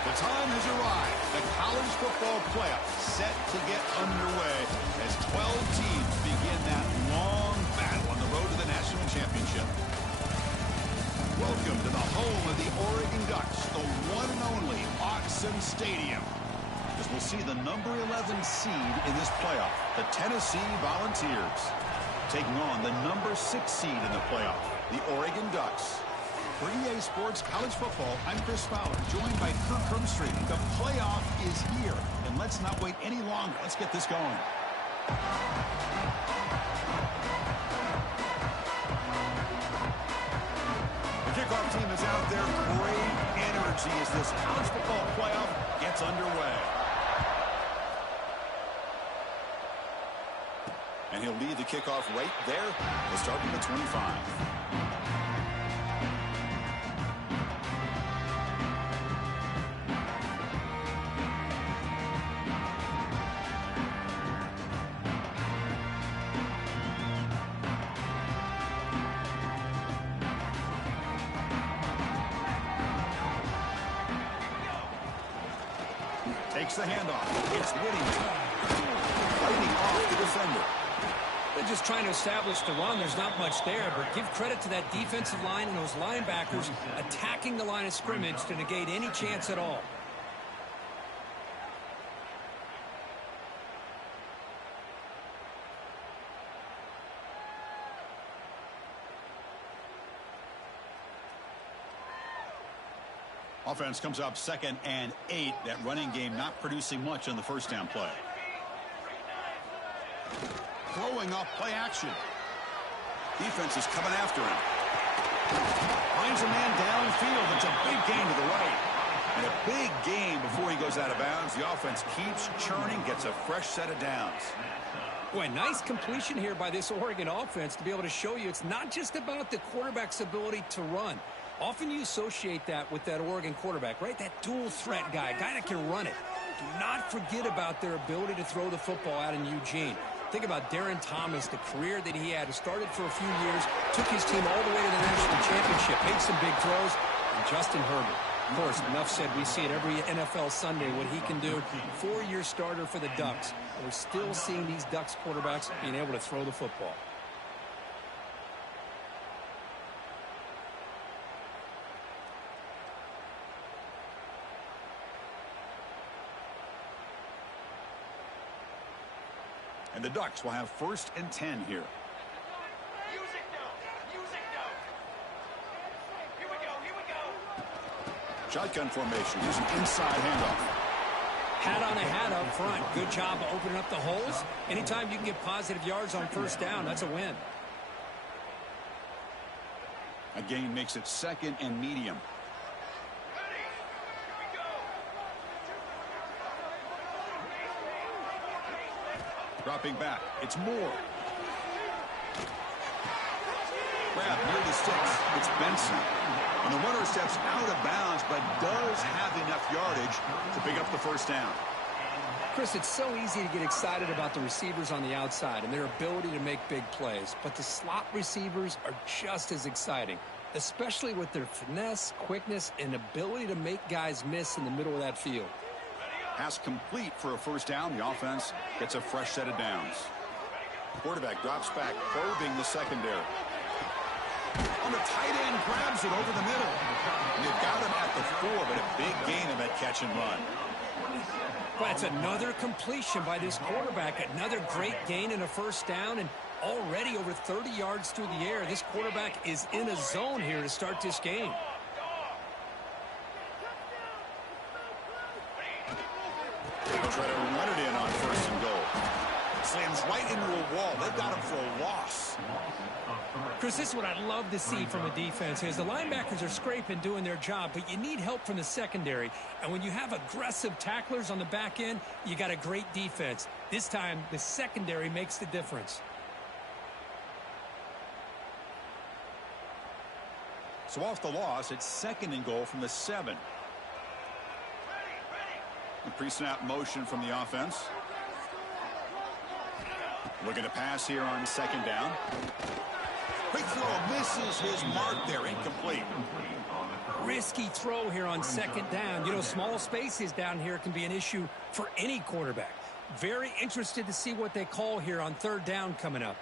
The time has arrived. The college football playoff set to get underway as 12 teams begin that long battle on the road to the national championship. Welcome to the home of the Oregon Ducks, the one and only Autzen Stadium. As we'll see the number 11 seed in this playoff, the Tennessee Volunteers, taking on the number 6 seed in the playoff, the Oregon Ducks. For EA Sports College Football, I'm Chris Fowler, joined by Kirk Herbstreit. The playoff is here, and let's not wait any longer. Let's get this going. The kickoff team is out there. Great energy as this college football playoff gets underway. And he'll lead the kickoff right there. He'll start from the 25. Takes the handoff. It's Whittington. Fighting off the defender. They're just trying to establish the run. There's not much there, but give credit to that defensive line and those linebackers attacking the line of scrimmage to negate any chance at all. Offense comes up 2nd and 8. That running game not producing much on the first down play. Throwing up play action. Defense is coming after him. Finds a man downfield. It's a big gain to the right. And a big gain before he goes out of bounds. The offense keeps churning, gets a fresh set of downs. Boy, nice completion here by this Oregon offense to be able to show you it's not just about the quarterback's ability to run. Often you associate that with that Oregon quarterback, right? That dual threat guy that can run it. Do not forget about their ability to throw the football out in Eugene. Think about Darren Thomas, the career that he had. He started for a few years, took his team all the way to the national championship, made some big throws, and Justin Herbert. Of course, enough said, we see it every NFL Sunday what he can do. 4-year starter for the Ducks. And we're still seeing these Ducks quarterbacks being able to throw the football. And the Ducks will have 1st and 10 here. Music note. Music note. Here we go. Shotgun formation using inside handoff. Hat on a hat up front. Good job of opening up the holes. Anytime you can get positive yards on first down, that's a win. A gain makes it 2nd and medium. Dropping back. It's Moore. Grab near the sticks. It's Benson. And the runner steps out of bounds, but does have enough yardage to pick up the first down. Chris, it's so easy to get excited about the receivers on the outside and their ability to make big plays. But the slot receivers are just as exciting, especially with their finesse, quickness, and ability to make guys miss in the middle of that field. Pass complete for a first down. The offense gets a fresh set of downs. Quarterback drops back, probing the secondary. On the tight end, grabs it over the middle. And they've got him at the 4, but a big gain of that catch and run. That's another completion by this quarterback. Another great gain and a first down. And already over 30 yards through the air, this quarterback is in a zone here to start this game. Try to run it in on 1st and goal. Slams right into a wall. They've got him for a loss. Chris, this is what I'd love to see from a defense is the linebackers are scraping, doing their job, but you need help from the secondary. And when you have aggressive tacklers on the back end, you got a great defense. This time, the secondary makes the difference. So off the loss, it's 2nd and goal from the 7. A pre-snap motion from the offense. Looking to pass here on 2nd down. Quick throw misses his mark there, incomplete. Risky throw here on second down. You know, small spaces down here can be an issue for any quarterback. Very interested to see what they call here on third down coming up.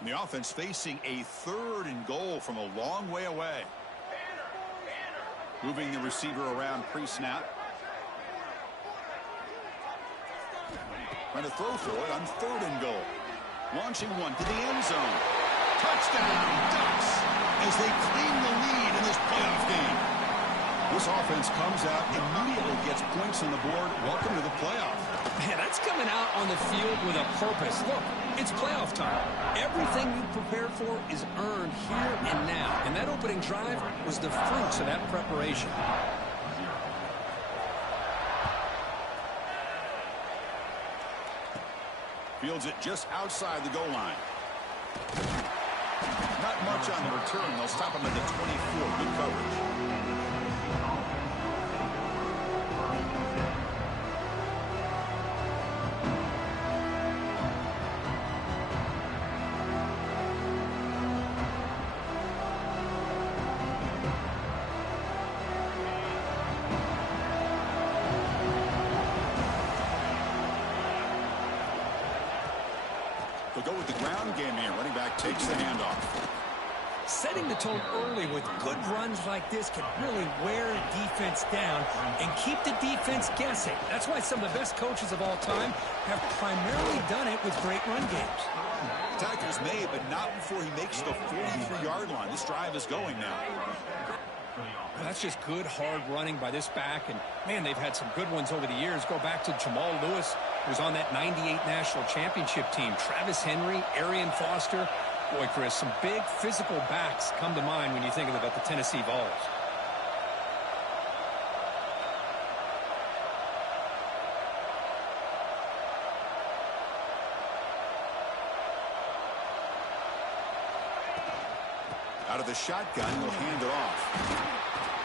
And the offense facing a 3rd and goal from a long way away. Moving the receiver around pre-snap. Trying to throw for it on 3rd and goal. Launching one to the end zone. Touchdown, Ducks, as they claim the lead in this playoff game. This offense comes out, immediately gets points on the board. Welcome to the playoff. Man, that's coming out on the field with a purpose. Look, it's playoff time. Everything you prepare for is earned here and now. And that opening drive was the fruits of that preparation. Fields it just outside the goal line. Not much on the return. They'll stop him at the 24. Good coverage. They'll go with the ground game here. Running back takes the handoff. Setting the tone early with good runs like this can really wear a defense down and keep the defense guessing. That's why some of the best coaches of all time have primarily done it with great run games. Tackles made, but not before he makes the 43-yard line. This drive is going now. Well, that's just good, hard running by this back. And, man, they've had some good ones over the years. Go back to Jamal Lewis, who was on that 98 National Championship team. Travis Henry, Arian Foster. Boy, Chris, some big physical backs come to mind when you think about the Tennessee Vols. Out of the shotgun, he'll hand it off.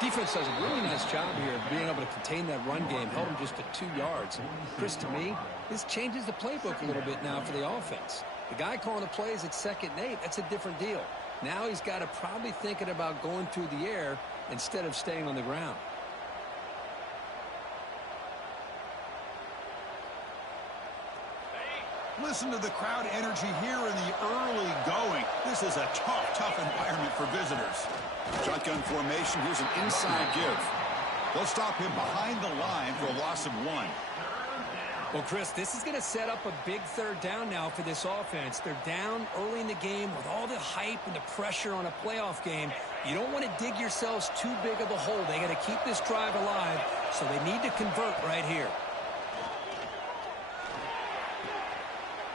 Defense does a really nice job here of being able to contain that run game, held him just to 2 yards. Chris, to me, this changes the playbook a little bit now for the offense. The guy calling the plays at 2nd and 8, that's a different deal. Now he's got to probably thinking about going through the air instead of staying on the ground. Listen to the crowd energy here in the early going. This is a tough environment for visitors. Shotgun formation. Here's an inside give. They'll stop him behind the line for a loss of 1. Well, Chris, this is going to set up a big 3rd down now for this offense. They're down early in the game with all the hype and the pressure on a playoff game. You don't want to dig yourselves too big of a hole. They got to keep this drive alive, so they need to convert right here.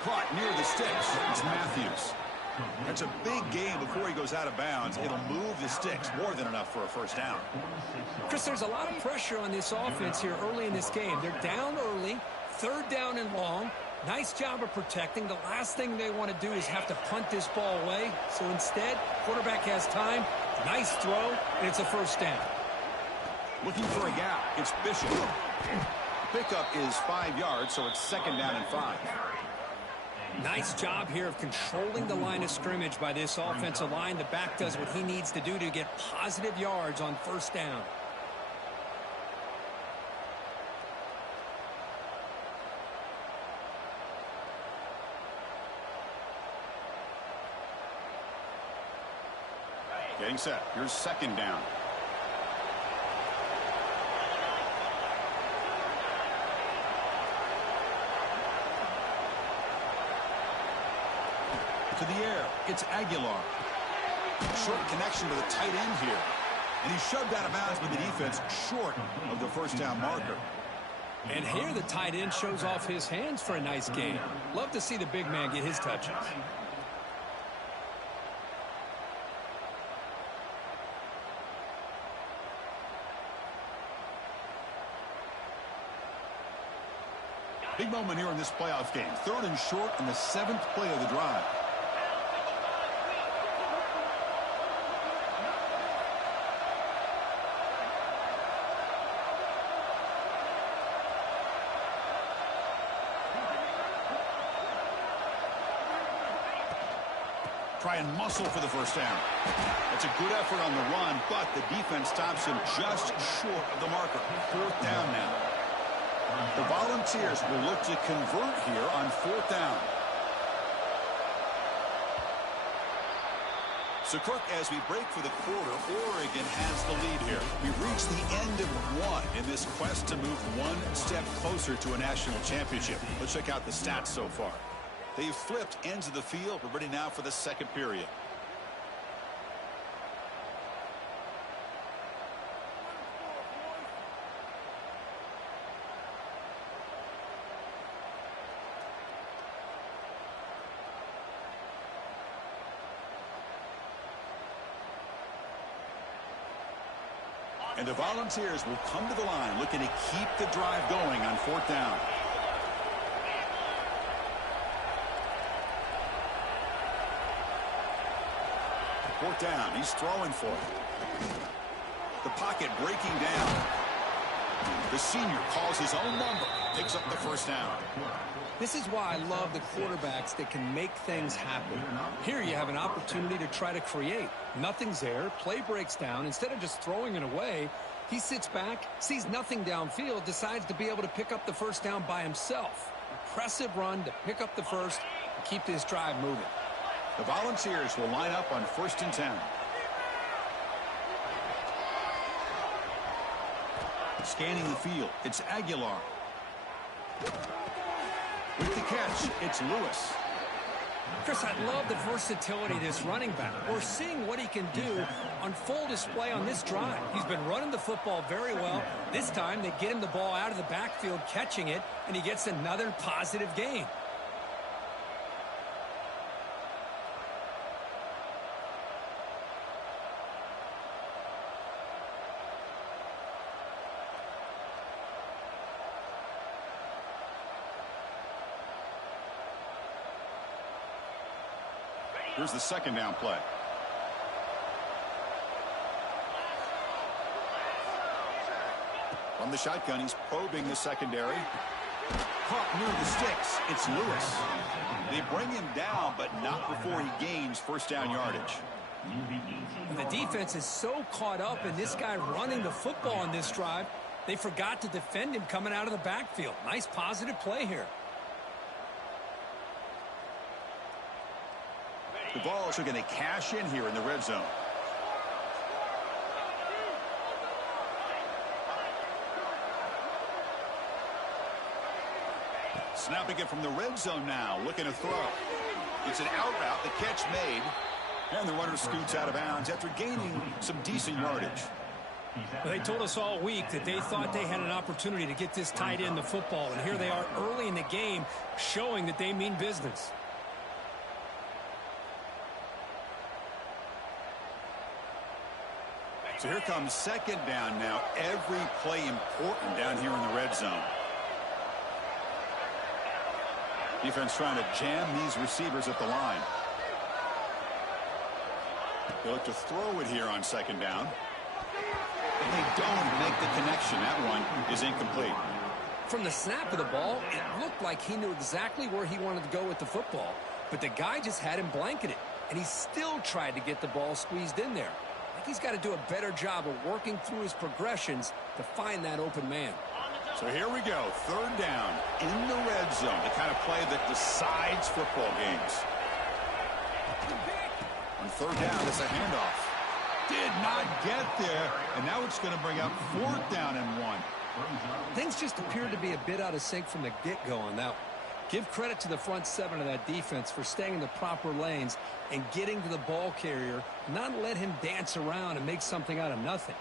Caught near the sticks. It's Matthews. That's a big gain before he goes out of bounds. It'll move the sticks, more than enough for a first down. Chris, there's a lot of pressure on this offense here early in this game. They're down early, 3rd down and long. Nice job of protecting. The last thing they want to do is have to punt this ball away. So instead, quarterback has time. Nice throw, and it's a first down. Looking for a gap. It's Bishop. Pickup is 5 yards, so it's 2nd down and 5. Nice job here of controlling the line of scrimmage by this offensive line. The back does what he needs to do to get positive yards on first down. Getting set. Here's 2nd down. To the air, it's Aguilar. Short connection to the tight end here. And he's shoved out of bounds by the defense short of the first down marker. And here the tight end shows off his hands for a nice gain. Love to see the big man get his touches. Big moment here in this playoff game. 3rd and short in the 7th play of the drive. try and muscle for the first down. That's a good effort on the run, but the defense stops him just short of the marker. Fourth down now. The Volunteers will look to convert here on fourth down. So, Kirk, as we break for the quarter, Oregon has the lead here. We've reached the end of one in this quest to move one step closer to a national championship. Let's check out the stats so far. They've flipped ends of the field. We're ready now for the second period. And the Volunteers will come to the line looking to keep the drive going on fourth down. Fourth down, he's throwing for it. The pocket breaking down. The senior calls his own number, picks up the first down. This is why I love the quarterbacks that can make things happen. Here you have an opportunity to try to create. Nothing's there. Play breaks down. Instead of just throwing it away, he sits back, sees nothing downfield, decides to be able to pick up the first down by himself. Impressive run to pick up the first and keep this drive moving. The Volunteers will line up on 1st and 10. Scanning the field, it's Aguilar. With the catch, it's Lewis. Chris, I love the versatility of this running back. We're seeing what he can do on full display on this drive. He's been running the football very well. This time, they get him the ball out of the backfield, catching it, and he gets another positive gain. Here's the second down play. From the shotgun, he's probing the secondary. Caught near the sticks. It's Lewis. They bring him down, but not before he gains first down yardage. The defense is so caught up in this guy running the football on this drive, they forgot to defend him coming out of the backfield. Nice positive play here. The Vols are going to cash in here in the red zone. Snapping it from the red zone now, looking to throw. It's an out route, the catch made, and the runner scoots out of bounds after gaining some decent yardage. Well, they told us all week that they thought they had an opportunity to get this tight end the football, and here they are early in the game showing that they mean business. So here comes second down now. Every play important down here in the red zone. Defense trying to jam these receivers at the line. They look to throw it here on second down. And they don't make the connection. That one is incomplete. From the snap of the ball, it looked like he knew exactly where he wanted to go with the football. But the guy just had him blanketed. And he still tried to get the ball squeezed in there. I think he's got to do a better job of working through his progressions to find that open man. So here we go. Third down in the red zone. The kind of play that decides football games. On third down, it's a handoff. Did not get there. And now it's going to bring up fourth down and 1. Things just appeared to be a bit out of sync from the get-go on that one. Give credit to the front seven of that defense for staying in the proper lanes and getting to the ball carrier, not let him dance around and make something out of nothing.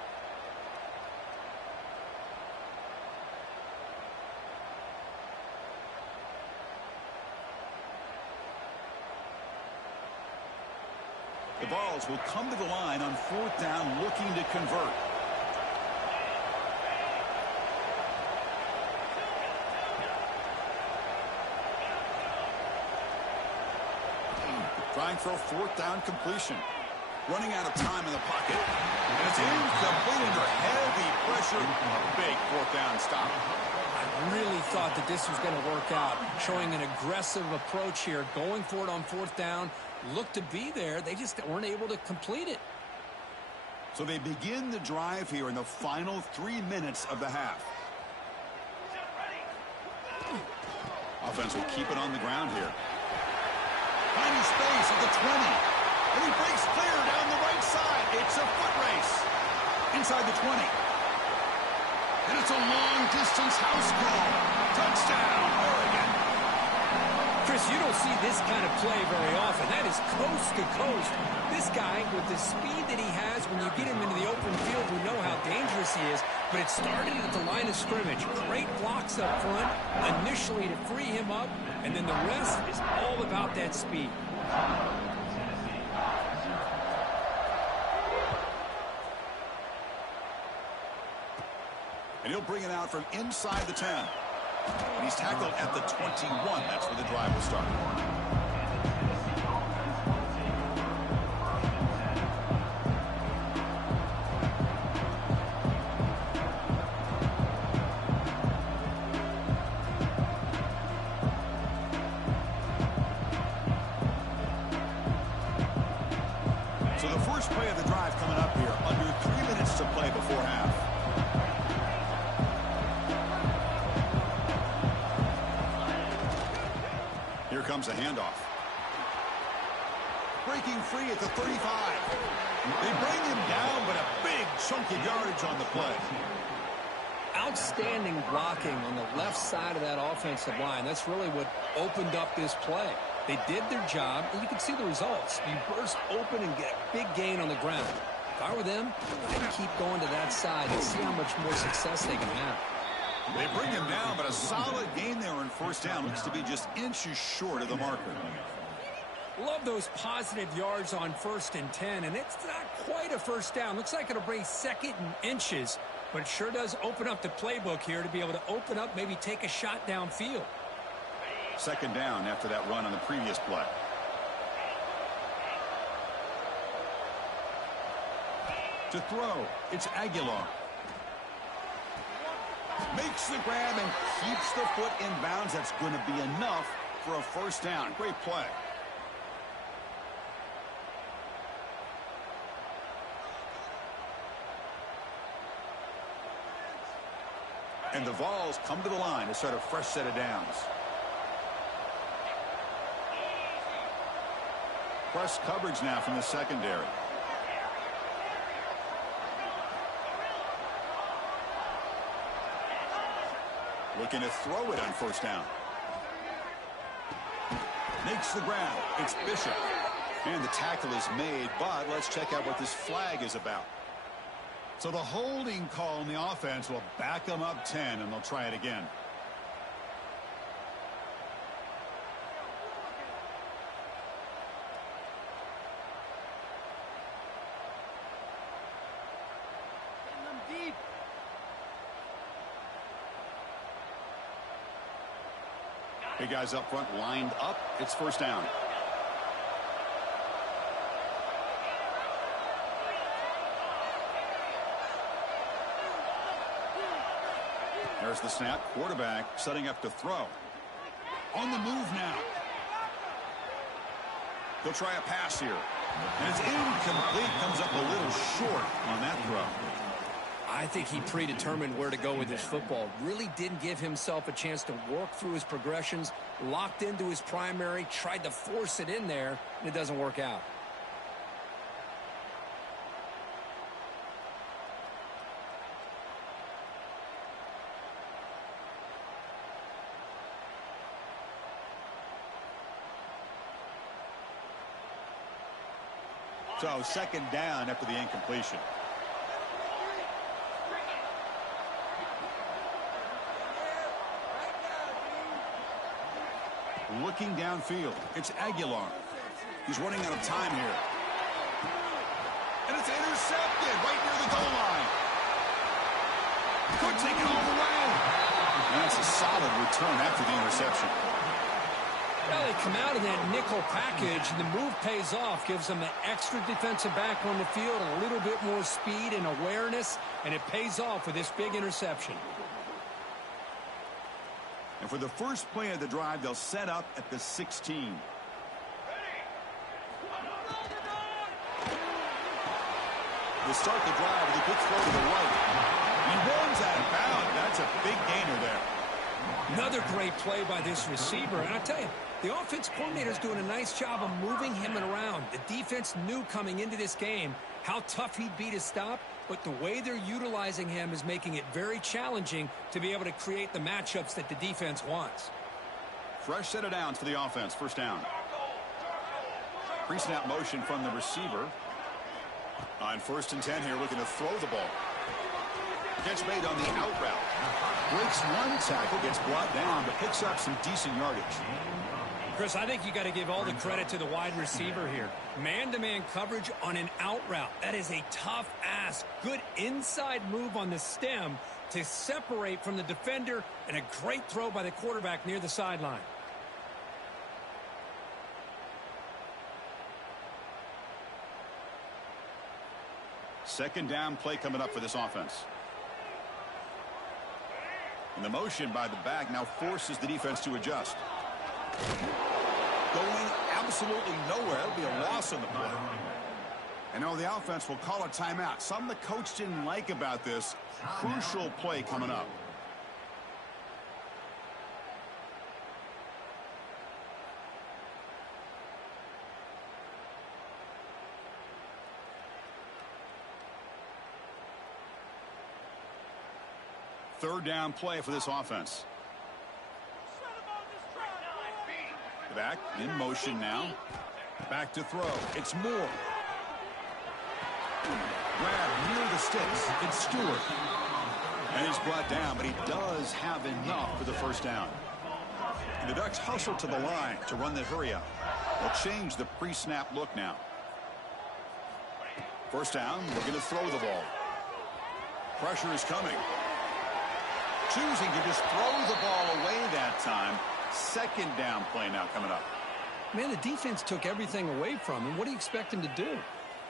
The Vols will come to the line on fourth down looking to convert. Trying for a fourth down completion. Running out of time in the pocket. And it's incomplete under heavy pressure. A big fourth down stop. I really thought that this was going to work out, showing an aggressive approach here, going for it on fourth down, looked to be there. They just weren't able to complete it. So they begin the drive here in the final 3 minutes of the half. Offense will keep it on the ground here. Finding space at the 20. And he breaks clear down the right side. It's a foot race. Inside the 20. And it's a long-distance house call. Touchdown, Oregon. Chris, you don't see this kind of play very often. That is coast to coast. This guy, with the speed that he has, when you get him into the open field, we know how dangerous he is. But it started at the line of scrimmage. Great blocks up front, initially to free him up, and then the rest is all about that speed. And he'll bring it out from inside the 10. And he's tackled at the 21. That's where the drive will start. So the first play of the drive coming up here, under 3 minutes to play before half. Here comes a handoff. Breaking free at the 35. They bring him down, but a big chunk of yardage on the play. Outstanding blocking on the left side of that offensive line. That's really what opened up this play. They did their job, and you can see the results. You burst open and get a big gain on the ground. If I were them, I'd keep going to that side and see how much more success they can have. They bring him down, but a solid gain there in first down. Looks to be just inches short of the marker. Love those positive yards on 1st and 10, and it's not quite a first down. Looks like it'll bring second and inches, but it sure does open up the playbook here to be able to open up, maybe take a shot downfield. Second down after that run on the previous play. To throw, it's Aguilar. Makes the grab and keeps the foot in bounds. That's going to be enough for a first down. Great play. And the Vols come to the line to start a fresh set of downs. Press coverage now from the secondary. Looking to throw it on first down. Makes the grab. It's Bishop. And the tackle is made, but let's check out what this flag is about. So the holding call on the offense will back them up 10, and they'll try it again. Big guys up front lined up. It's first down. There's the snap. Quarterback setting up to throw. On the move now. They'll try a pass here. And it's incomplete. Comes up a little short on that throw. I think he predetermined where to go with his football. Really didn't give himself a chance to work through his progressions. Locked into his primary. Tried to force it in there. And it doesn't work out. So second down after the incompletion. Looking downfield. It's Aguilar. He's running out of time here. And it's intercepted right near the goal line. Could take it all the way. And that's a solid return after the interception. Well, they come out in that nickel package, and the move pays off, gives them an extra defensive back on the field, a little bit more speed and awareness, and it pays off with this big interception. And for the first play of the drive, they'll set up at the 16. They start the drive with a good throw to the right. He runs out of bounds. That's a big gainer there. Another great play by this receiver. And I'll tell you, the offense coordinator is doing a nice job of moving him around. The defense knew coming into this game how tough he'd be to stop, but the way they're utilizing him is making it very challenging to be able to create the matchups that the defense wants. Fresh set of downs for the offense. First down. Pre-snap motion from the receiver. On 1st and 10 here, looking to throw the ball. Catch made on the out route. Breaks one tackle, gets brought down, but picks up some decent yardage. Chris, I think you got to give all the credit to the wide receiver here. Man-to-man coverage on an out route. That is a tough ask. Good inside move on the stem to separate from the defender, and a great throw by the quarterback near the sideline. Second down play coming up for this offense. And the motion by the back now forces the defense to adjust. Going absolutely nowhere. It'll be a loss on the play. And now the offense will call a timeout. Something the coach didn't like about this. Crucial play coming up. Third down play for this offense. Back in motion now. Back to throw. It's Moore. Grab near the sticks. It's Stewart. And he's brought down, but he does have enough for the first down. And the Ducks hustle to the line to run the hurry up. They'll change the pre-snap look now. First down, we're going to throw the ball. Pressure is coming. Choosing to just throw the ball away that time. Second down play now coming up. Man, the defense took everything away from him. What do you expect him to do?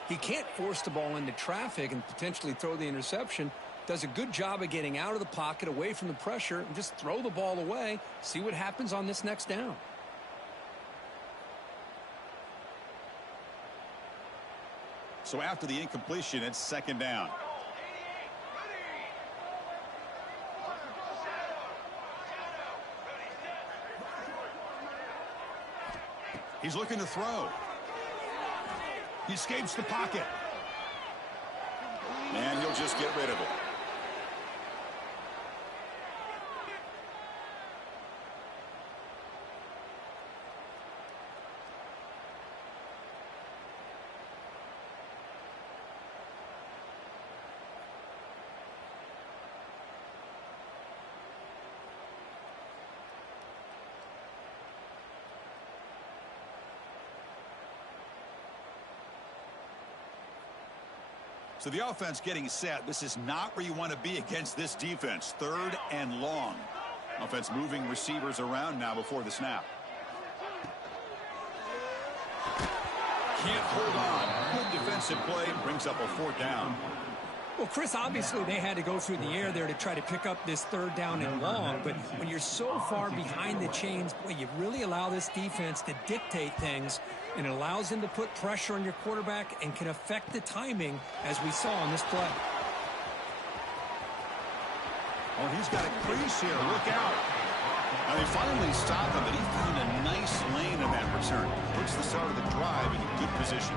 He can't force the ball into traffic and potentially throw the interception. Does a good job of getting out of the pocket, away from the pressure, and just throw the ball away. See what happens on this next down. So after the incompletion, it's second down. He's looking to throw. He escapes the pocket. And he'll just get rid of it. So the offense getting set. This is not where you want to be against this defense. Third and long. Offense moving receivers around now before the snap. Can't hold on. Good defensive play. Brings up a fourth down. Well, Chris, obviously they had to go through the air there to try to pick up this third down and long, but when you're so far behind the chains, boy, you really allow this defense to dictate things, and it allows them to put pressure on your quarterback and can affect the timing, as we saw on this play. Oh, he's got a crease here. Look out. Now they finally stopped him, but he found a nice lane in that return. Puts the start of the drive in a good position.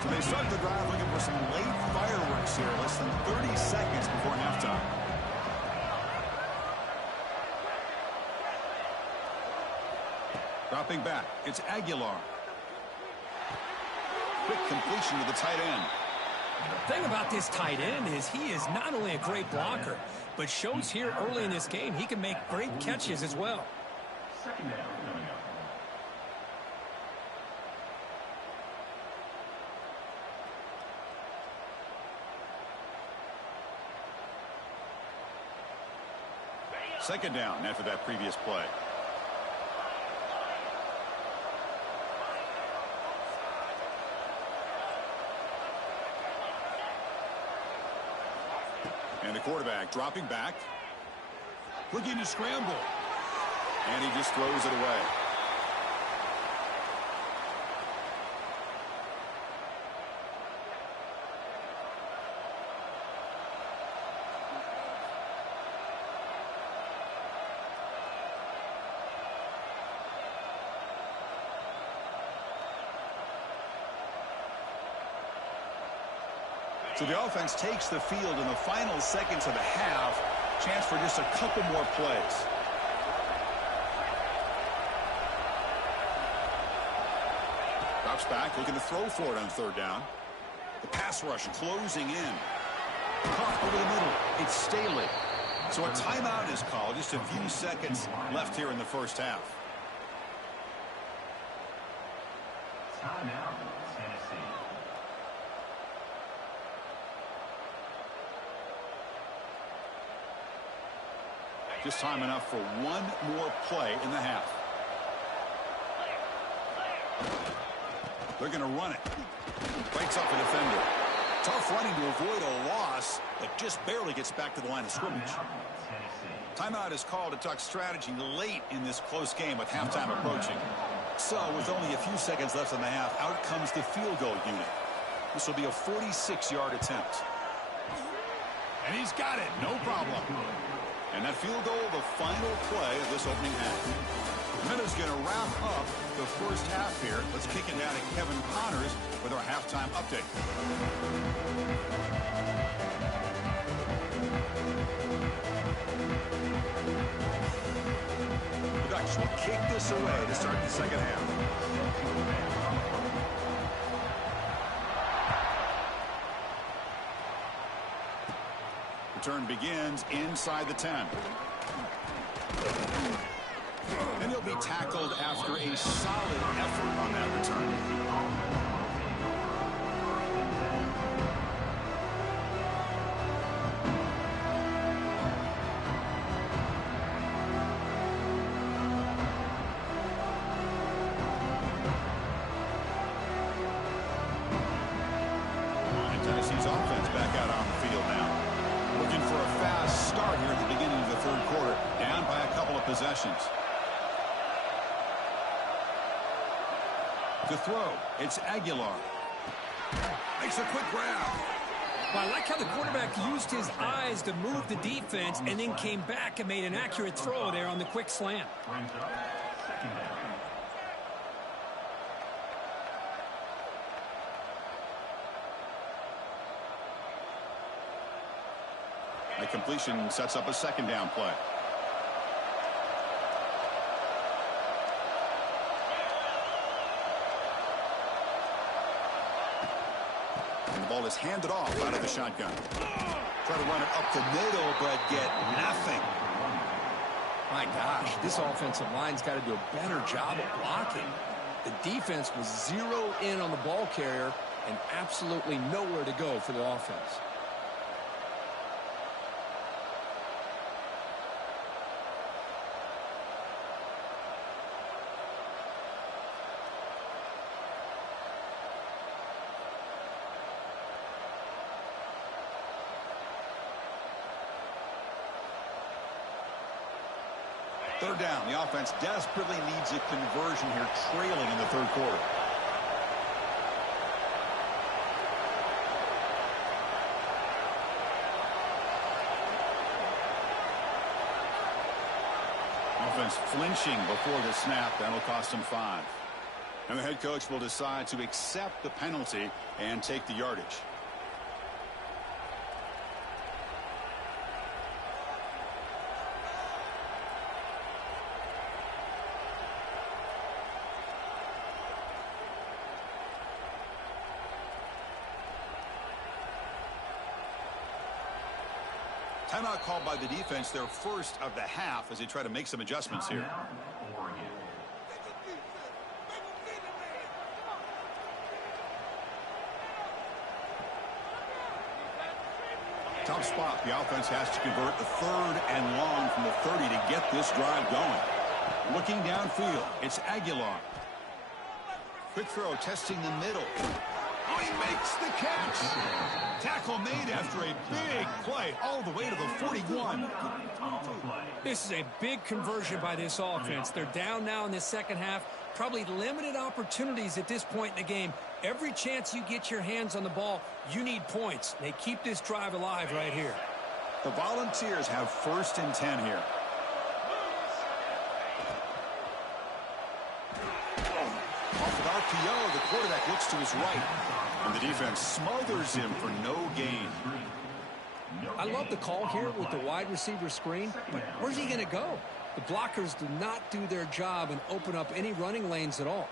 So they start the drive looking for some late fireworks here. Less than 30 seconds before halftime. Dropping back, it's Aguilar. Quick completion to the tight end. The thing about this tight end is he is not only a great blocker, but shows here early in this game he can make great catches as well. Second down coming up. Second down after that previous play. And the quarterback dropping back. Looking to scramble. And he just throws it away. So the offense takes the field in the final seconds of the half. Chance for just a couple more plays. Drops back, looking to throw for it on third down. The pass rush closing in. Caught over the middle. It's Staley. So a timeout is called. Just a few seconds left here in the first half. Timeout, Tennessee. Just time enough for one more play in the half. They're going to run it. Breaks up a defender. Tough running to avoid a loss, but just barely gets back to the line of scrimmage. Timeout is called to talk strategy late in this close game with halftime approaching. So with only a few seconds left in the half, out comes the field goal unit. This will be a 46-yard attempt. And he's got it, no problem. And that field goal, the final play of this opening half. And that is going to wrap up the first half here. Let's kick it down to Kevin Connors with our halftime update. The Ducks will kick this away to start the second half. Return begins inside the 10. And he'll be tackled after a solid effort on that return. And Tennessee's offense back out on the field now. Looking for a fast start here at the beginning of the third quarter. Down by a couple of possessions. To throw, it's Aguilar. Makes a quick grab. Well, I like how the quarterback used his eyes to move the defense and then came back and made an accurate throw there on the quick slant. Brings up second down. The completion sets up a second down play. And the ball is handed off out of the shotgun. Try to run it up the middle, but get nothing. My gosh, this offensive line's got to do a better job of blocking. The defense was zero in on the ball carrier and absolutely nowhere to go for the offense. Third down. The offense desperately needs a conversion here, trailing in the third quarter. Offense flinching before the snap. That'll cost him 5. And the head coach will decide to accept the penalty and take the yardage. Timeout called by the defense, their first of the half, as they try to make some adjustments here. Oregon. Tough spot. The offense has to convert the third and long from the 30 to get this drive going. Looking downfield, it's Aguilar. Quick throw, testing the middle. Oh, he makes the catch. Tackle made after a big play all the way to the 41. This is a big conversion by this offense. They're down now in the second half. Probably limited opportunities at this point in the game. Every chance you get your hands on the ball, you need points. They keep this drive alive right here. The Volunteers have first and 10 here. Off of RPO, the quarterback looks to his right. And the defense smothers him for no gain. I love the call here with the wide receiver screen, but where's he going to go? The blockers do not do their job and open up any running lanes at all.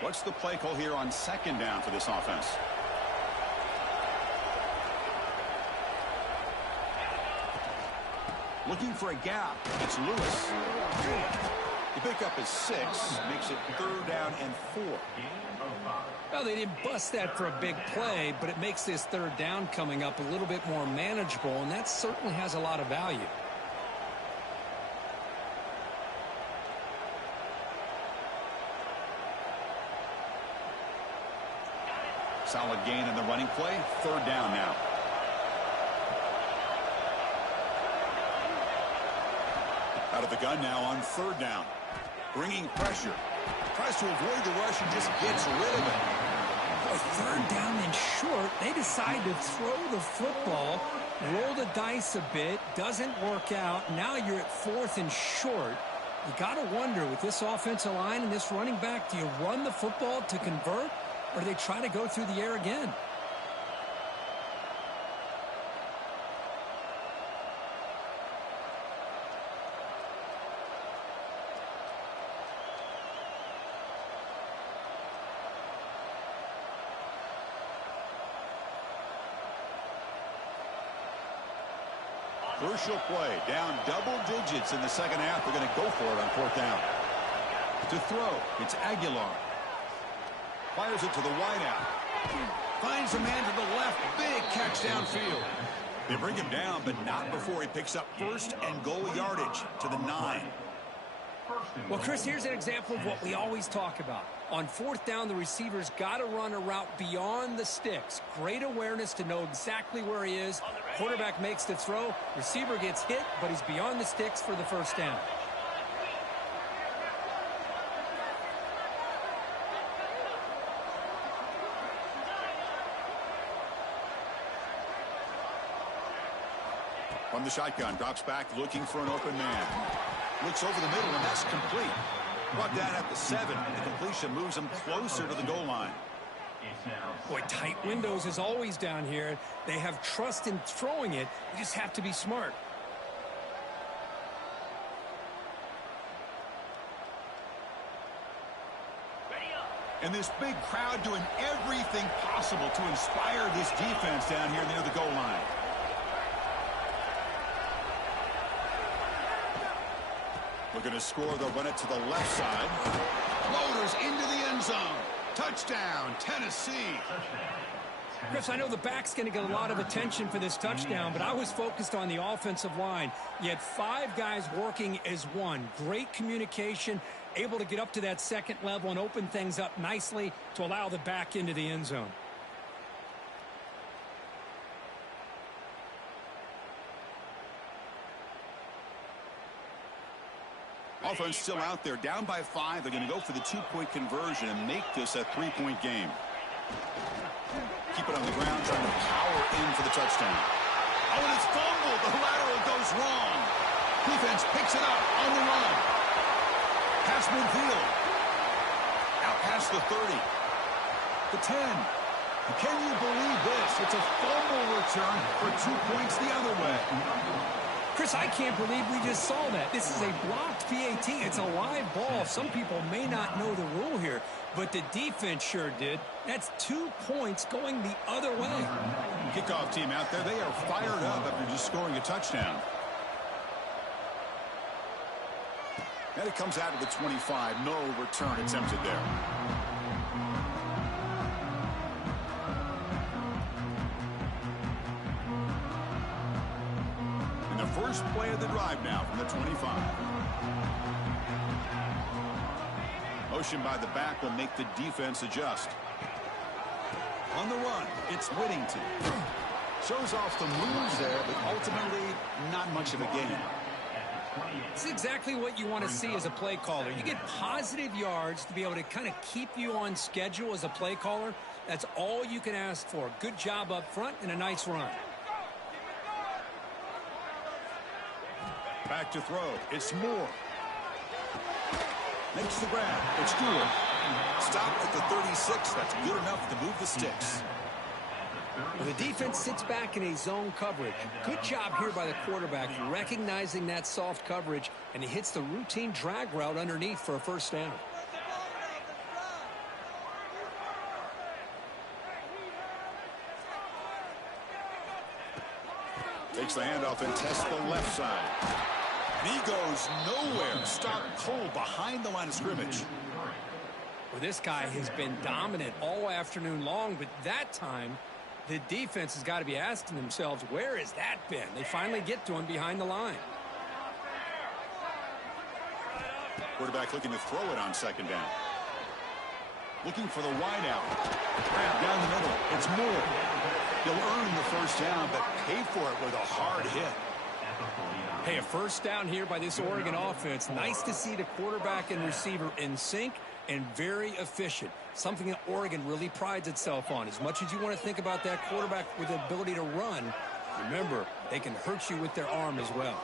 What's the play call here on second down for this offense? Looking for a gap. It's Lewis. The pickup is 6, makes it 3rd down and 4. Well, they didn't bust that for a big play, but it makes this 3rd down coming up a little bit more manageable, and that certainly has a lot of value. Solid gain in the running play. 3rd down now. Out of the gun now on 3rd down. Bringing pressure. Tries to avoid the rush and just gets rid of it. Boy, 3rd down and short. They decide to throw the football, roll the dice a bit, doesn't work out. Now you're at 4th and short. You got to wonder, with this offensive line and this running back, do you run the football to convert, or do they try to go through the air again? Crucial play. Down double digits in the second half. They're going to go for it on 4th down. To throw, it's Aguilar. Fires it to the wideout. Finds a man to the left. Big catch downfield. They bring him down, but not before he picks up 1st and goal yardage to the 9. Well, Chris, here's an example of what we always talk about. On 4th down, the receiver's got to run a route beyond the sticks. Great awareness to know exactly where he is. Quarterback makes the throw. Receiver gets hit, but he's beyond the sticks for the 1st down. From the shotgun, drops back looking for an open man. Looks over the middle, and that's complete. Brought down at the 7. The completion moves him closer to the goal line. Boy, tight windows is always down here. They have trust in throwing it. You just have to be smart. And this big crowd doing everything possible to inspire this defense down here near the goal line. Looking to score, they'll run it to the left side. Floaters into the end zone. Touchdown, Tennessee. Chris, I know the back's going to get a lot of attention for this touchdown, but I was focused on the offensive line. You had 5 guys working as one. Great communication, able to get up to that 2nd level and open things up nicely to allow the back into the end zone. Offense still out there, down by 5. They're going to go for the 2-point conversion and make this a 3-point game. Keep it on the ground, trying to power in for the touchdown. Oh, and it's fumbled. The lateral goes wrong. Defense picks it up on the run. Pass midfield. Out past the 30. The 10. Can you believe this? It's a fumble return for 2 points the other way. Chris, I can't believe we just saw that. This is a blocked PAT. It's a live ball. Some people may not know the rule here, but the defense sure did. That's 2 points going the other way. Kickoff team out there, they are fired up after just scoring a touchdown. And it comes out of the 25. No return attempted there. First play of the drive now from the 25. Motion by the back will make the defense adjust. On the run, it's Whittington. Shows off the moves there, but ultimately not much of a gain. It's exactly what you want to see as a play caller. You get positive yards to be able to kind of keep you on schedule as a play caller. That's all you can ask for. Good job up front and a nice run. Back to throw. It's Moore. Makes the grab. It's Stewart. Stopped at the 36. That's good enough to move the sticks. Well, the defense sits back in a zone coverage. Good job here by the quarterback recognizing that soft coverage, and he hits the routine drag route underneath for a first down. Takes the handoff and tests the left side. And he goes nowhere. Stopped cold behind the line of scrimmage. Well, this guy has been dominant all afternoon long, but that time the defense has got to be asking themselves, where has that been? They finally get to him behind the line. Quarterback looking to throw it on second down. Looking for the wide out. Grab down the middle. It's Moore. He'll earn the first down, but pay for it with a hard hit. Hey, a first down here by this Oregon offense. Nice to see the quarterback and receiver in sync and very efficient. Something that Oregon really prides itself on. As much as you want to think about that quarterback with the ability to run, remember, they can hurt you with their arm as well.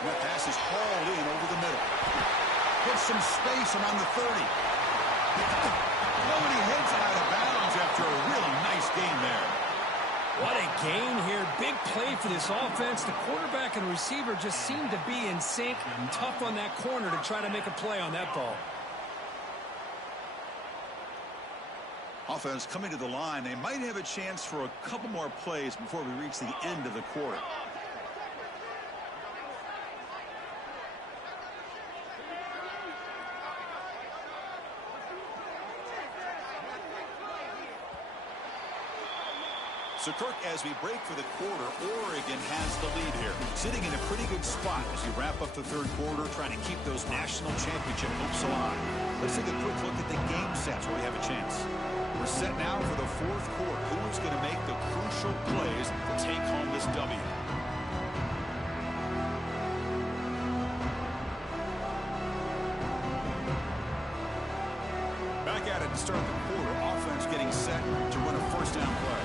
And that pass is hauled in over the middle. Gets some space around the 30. Nobody heads out of bounds after a really nice game there. What a gain here. Big play for this offense. The quarterback and receiver just seem to be in sync. Tough on that corner to try to make a play on that ball. Offense coming to the line. They might have a chance for a couple more plays before we reach the end of the quarter. So, Kirk, as we break for the quarter, Oregon has the lead here. Sitting in a pretty good spot as you wrap up the third quarter, trying to keep those national championship hopes alive. Let's take a quick look at the game sets where we have a chance. We're set now for the fourth quarter. Who is going to make the crucial plays to take home this W? Back at it to start the quarter. Offense getting set to run a first down play.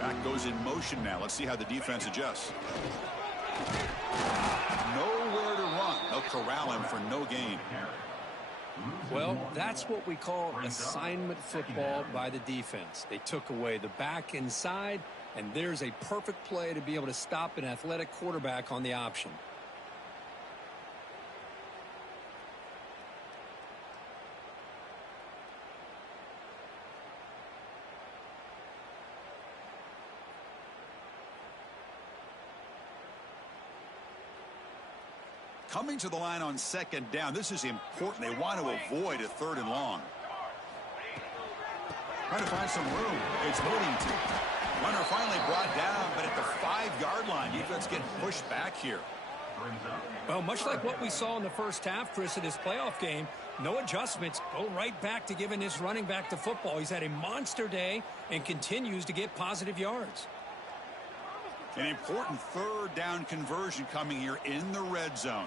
Back goes in motion now. Let's see how the defense adjusts. Nowhere to run. They'll corral him for no gain. Well, that's what we call assignment football by the defense. They took away the back inside, and there's a perfect play to be able to stop an athletic quarterback on the option. Coming to the line on second down. This is important. They want to avoid a third and long. Trying to find some room. It's Whittington. Runner finally brought down, but at the 5-yard line, defense getting pushed back here. Well, much like what we saw in the first half, Chris, in this playoff game, no adjustments. Go right back to giving this running back the football. He's had a monster day and continues to get positive yards. An important third down conversion coming here in the red zone.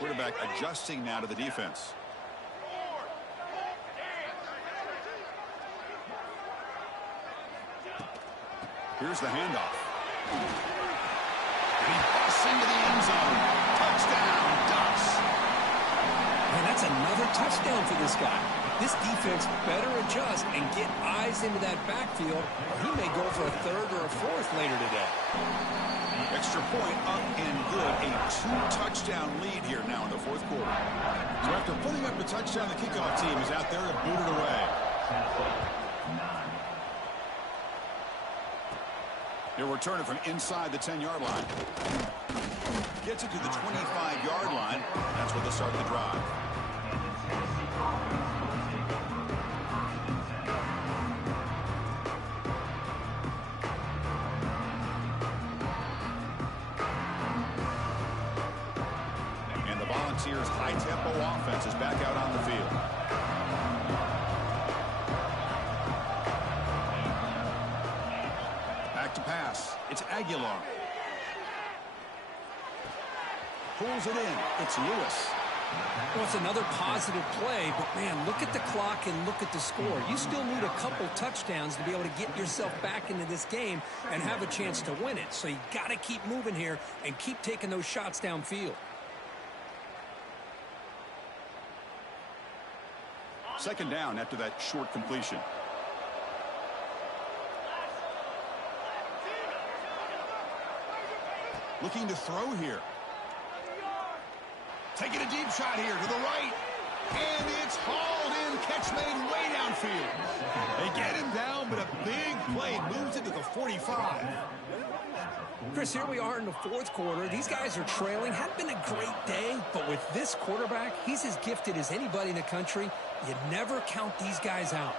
Quarterback adjusting now to the defense. Here's the handoff. And he busts into the end zone. Touchdown, Ducks. And that's another touchdown for this guy. This defense better adjust and get eyes into that backfield, or he may go for a third or a fourth later today. Extra point up and good. A 2-touchdown lead here now in the fourth quarter. So after putting up a touchdown, the kickoff team is out there to boot it away. They'll return it from inside the 10-yard line. Gets it to the 25-yard line. That's where they'll start the drive. And the Volunteers' high-tempo offense is back out on the field. Back to pass. It's Aguilar. Pulls it in. It's Lewis. Well, it's another positive play, but, man, look at the clock and look at the score. You still need a couple touchdowns to be able to get yourself back into this game and have a chance to win it. So you got to keep moving here and keep taking those shots downfield. Second down after that short completion. Looking to throw here. Taking a deep shot here to the right. And it's hauled in. Catch made way downfield. They get him down, but a big play moves it to the 45. Chris, here we are in the fourth quarter. These guys are trailing. Hadn't been a great day, but with this quarterback, he's as gifted as anybody in the country. You never count these guys out.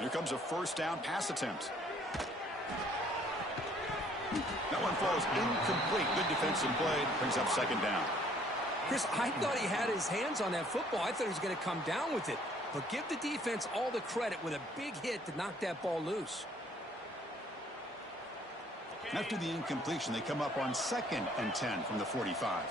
Here comes a first down pass attempt. That one falls incomplete. Good defensive play. Brings up second down. Chris, I thought he had his hands on that football. I thought he was going to come down with it. But give the defense all the credit with a big hit to knock that ball loose. After the incompletion, they come up on 2nd and 10 from the 45.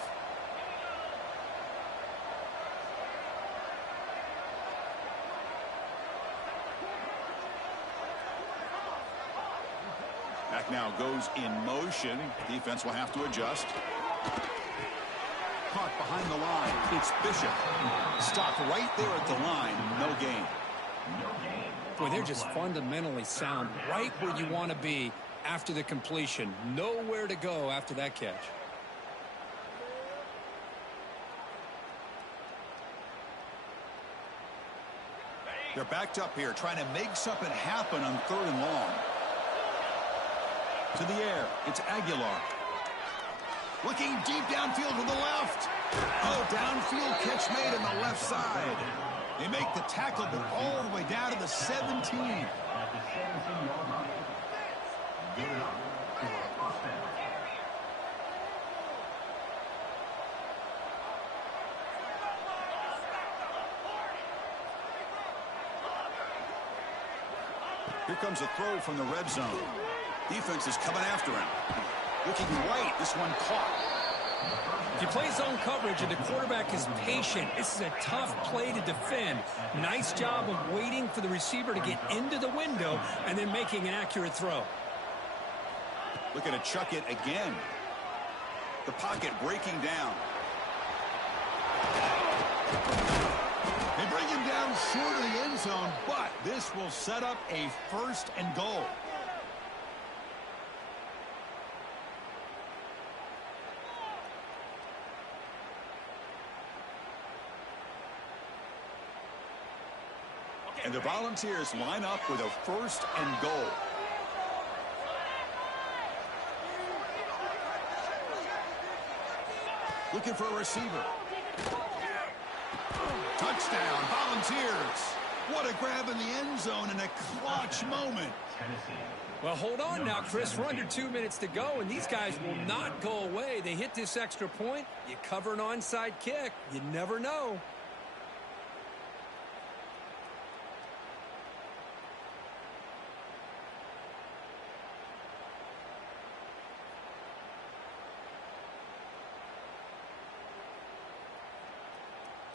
Back now goes in motion. Defense will have to adjust. Caught behind the line. It's Bishop. Stopped right there at the line. No gain. Boy, they're just fundamentally sound right where you want to be after the completion. Nowhere to go after that catch. They're backed up here trying to make something happen on 3rd and long. To the air. It's Aguilar. Looking deep downfield to the left. Oh, downfield catch made on the left side. They make the tackle, but all the way down to the 17. At the 17-yard line. Good enough for a first down. Here comes a throw from the red zone. Defense is coming after him. Looking right. This one caught. If you play zone coverage and the quarterback is patient, this is a tough play to defend. Nice job of waiting for the receiver to get into the window and then making an accurate throw. Looking to chuck it again. The pocket breaking down. They bring him down short of the end zone, but this will set up a 1st and goal. And the Volunteers line up with a 1st and goal. Looking for a receiver. Touchdown, Volunteers. What a grab in the end zone in a clutch moment. Well, hold on now, Chris. We're under 2 minutes to go, and these guys will not go away. They hit this extra point. You cover an onside kick. You never know.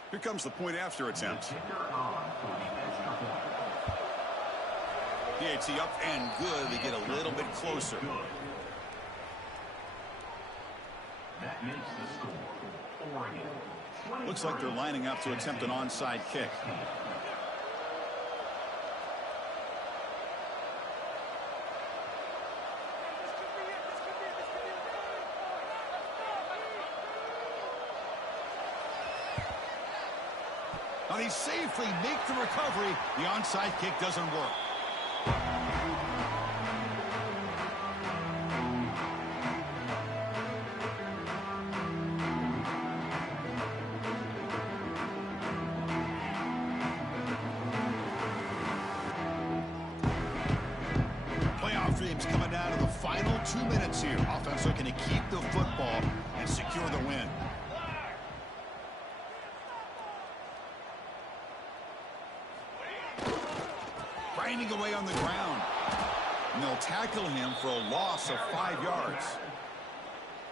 Here comes the point after attempt. PAT up and good. They get a little bit closer. That makes the score Oregon. Looks like they're lining up to attempt an onside kick. Now they safely make the recovery. The onside kick doesn't work. Playoff dreams coming down to the final 2 minutes here. Offense looking to keep the football and secure the win. grinding away on the ground. And they'll tackle him for a loss of 5 yards.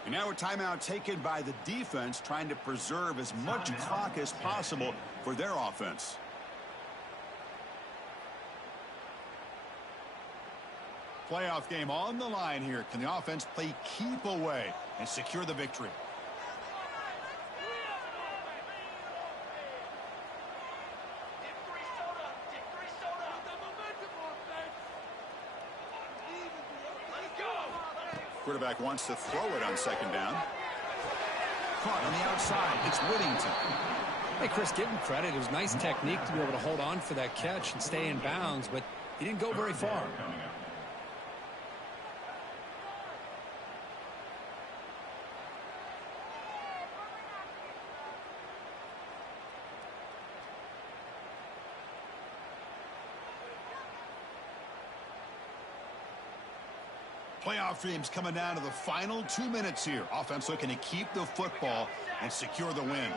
And now a timeout taken by the defense, trying to preserve as much clock as possible for their offense. Playoff game on the line here. Can the offense play keep away and secure the victory? Quarterback wants to throw it on second down. Caught on the outside. It's Whittington. Hey, Chris, give him credit. It was nice technique to be able to hold on for that catch and stay in bounds, but he didn't go very far. Playoff dreams coming down to the final 2 minutes here. Offense looking to keep the football and secure the win.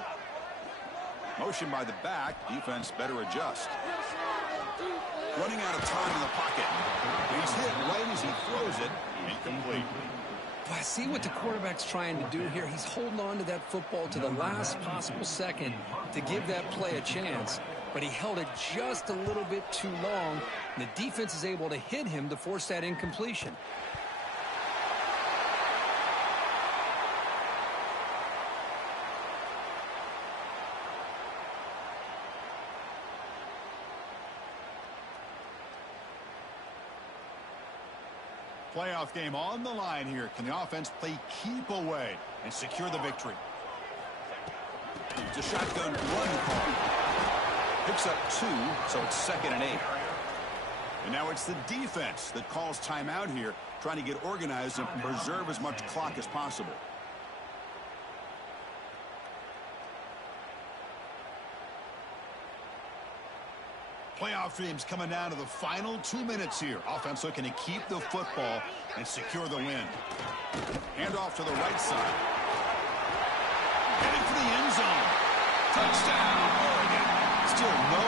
Motion by the back. Defense better adjust. Running out of time in the pocket. He's hit right as he throws it. Incomplete. Well, I see what the quarterback's trying to do here. He's holding on to that football to the last possible second to give that play a chance. But he held it just a little bit too long. And the defense is able to hit him to force that incompletion. Playoff game on the line here. Can the offense play keep away and secure the victory? It's a shotgun run call. Picks up 2, so it's 2nd and 8. And now it's the defense that calls timeout here, trying to get organized and preserve as much clock as possible. Playoff dreams coming down to the final 2 minutes here. Offense looking to keep the football and secure the win. Hand off to the right side. Heading for the end zone. Touchdown, Oregon. Still no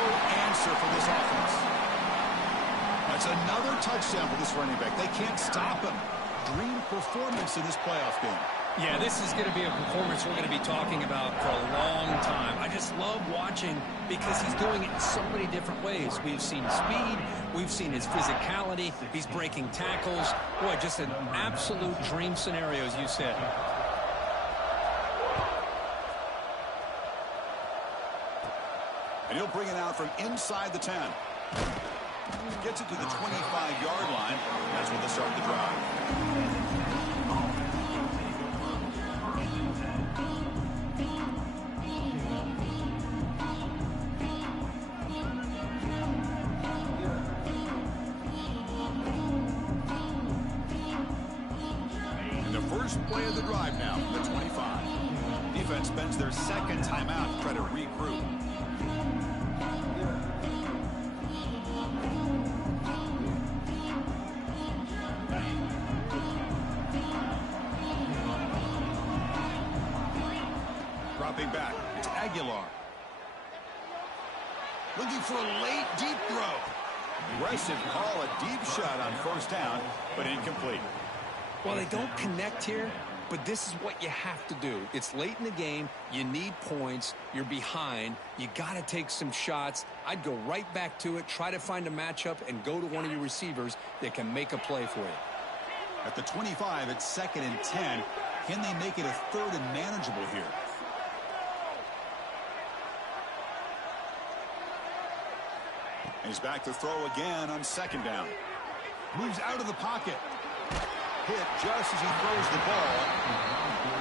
answer for this offense. That's another touchdown for this running back. They can't stop him. Dream performance in this playoff game. Yeah, this is going to be a performance we're going to be talking about for a long time. I just love watching because he's doing it in so many different ways. We've seen speed. We've seen his physicality. He's breaking tackles. Boy, just an absolute dream scenario, as you said. And he'll bring it out from inside the 10. Gets it to the 25-yard line. That's where they start the drive. Play of the drive now, the 25. Defense spends their second timeout to try to regroup. Dropping back, it's Aguilar. Looking for a late deep throw. Aggressive call, a deep shot on first down, but incomplete. Well, they don't connect here, but this is what you have to do. It's late in the game. You need points. You're behind. You got to take some shots. I'd go right back to it, try to find a matchup, and go to one of your receivers that can make a play for you. At the 25, it's 2nd and 10. Can they make it a 3rd and manageable here? He's back to throw again on 2nd down. Moves out of the pocket. Hit just as he throws the ball.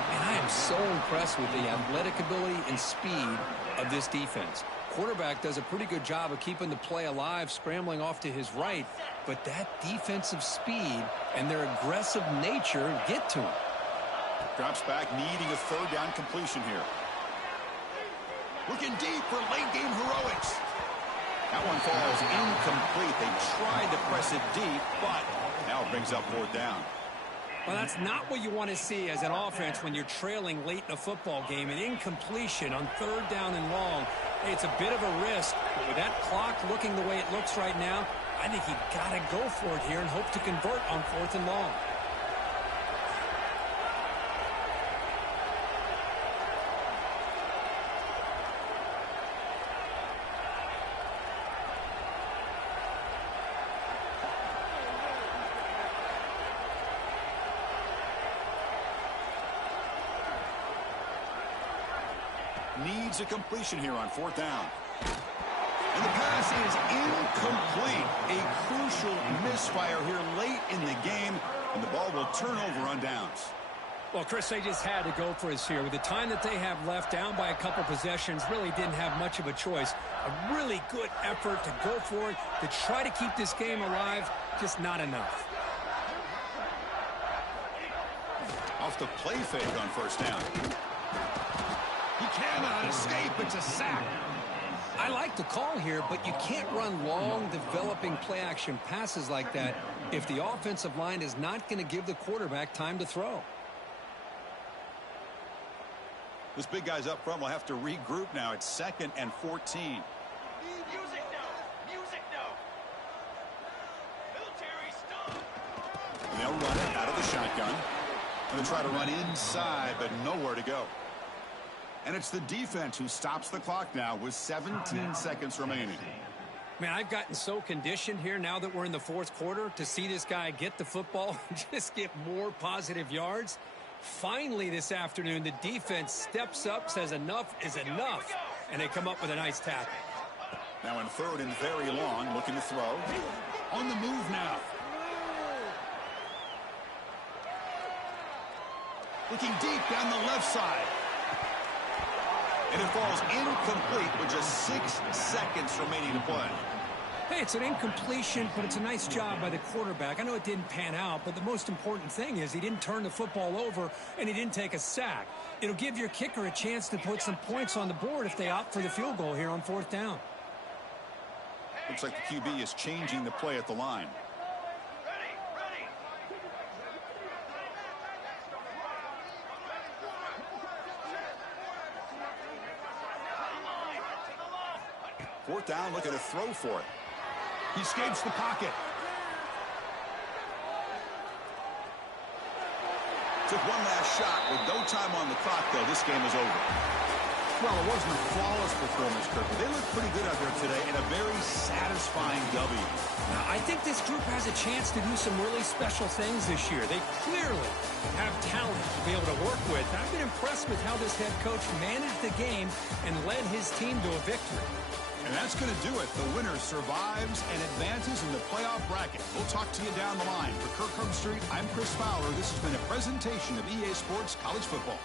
And I am so impressed with the athletic ability and speed of this defense. Quarterback does a pretty good job of keeping the play alive, scrambling off to his right, but that defensive speed and their aggressive nature get to him. Drops back, needing a 3rd down completion here. Looking deep for late game heroics. That one falls incomplete. They tried to press it deep, but now it brings up 4th down. Well, that's not what you want to see as an offense when you're trailing late in a football game. An incompletion on 3rd down and long. Hey, it's a bit of a risk, but with that clock looking the way it looks right now, I think he got to go for it here and hope to convert on 4th and long. Needs a completion here on 4th down. And the pass is incomplete. A crucial misfire here late in the game, and the ball will turn over on downs. Well, Chris, they just had to go for us here. With the time that they have left, down by a couple possessions, really didn't have much of a choice. A really good effort to go for it, to try to keep this game alive, just not enough. Off the play fake on 1st down. He cannot escape. It's a sack. I like the call here, but you can't run long, developing play-action passes like that if the offensive line is not going to give the quarterback time to throw. This big guy's up front will have to regroup now. It's 2nd and 14. Music no. Music no. Military stop. They'll run it out of the shotgun. Going to try to run inside, but nowhere to go. And it's the defense who stops the clock now with 17 seconds remaining. Man, I've gotten so conditioned here now that we're in the 4th quarter to see this guy get the football and just get more positive yards. Finally this afternoon, the defense steps up, says enough is enough, and they come up with a nice tackle. Now in 3rd and very long, looking to throw. On the move now. Looking deep down the left side. And it falls incomplete with just 6 seconds remaining to play. Hey, it's an incompletion, but it's a nice job by the quarterback. I know it didn't pan out, but the most important thing is he didn't turn the football over and he didn't take a sack. It'll give your kicker a chance to put some points on the board if they opt for the field goal here on 4th down. Looks like the QB is changing the play at the line. Ready. 4th down, looking to throw for it. He escapes the pocket. Took one last shot. With no time on the clock, though, this game is over. Well, it wasn't a flawless performance, Kirk, but they looked pretty good out there today in a very satisfying W. Now, I think this group has a chance to do some really special things this year. They clearly have talent to be able to work with. I've been impressed with how this head coach managed the game and led his team to a victory. And that's going to do it. The winner survives and advances in the playoff bracket. We'll talk to you down the line. For Kirk Herbstreit, I'm Chris Fowler. This has been a presentation of EA Sports College Football.